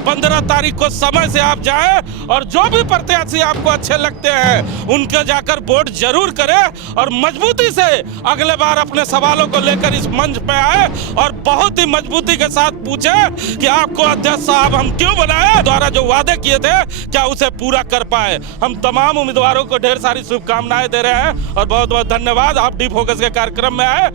15 तारीख को समय से आप जाएं और जो भी प्रत्याशी आपको अच्छे लगते हैं उनके जाकर वोट जरूर करें और मजबूती से अगले बार अपने सवालों को लेकर इस मंच पे आए और बहुत ही मजबूती के साथ पूछे कि आपको अध्यक्ष साहब हम क्यों बनाए, द्वारा जो वादे किए थे क्या उसे पूरा कर पाए। हम तमाम उम्मीदवारों को ढेर सारी शुभकामनाएं दे रहे हैं और बहुत बहुत धन्यवाद। आप डी फोकस के कार्यक्रम में आए।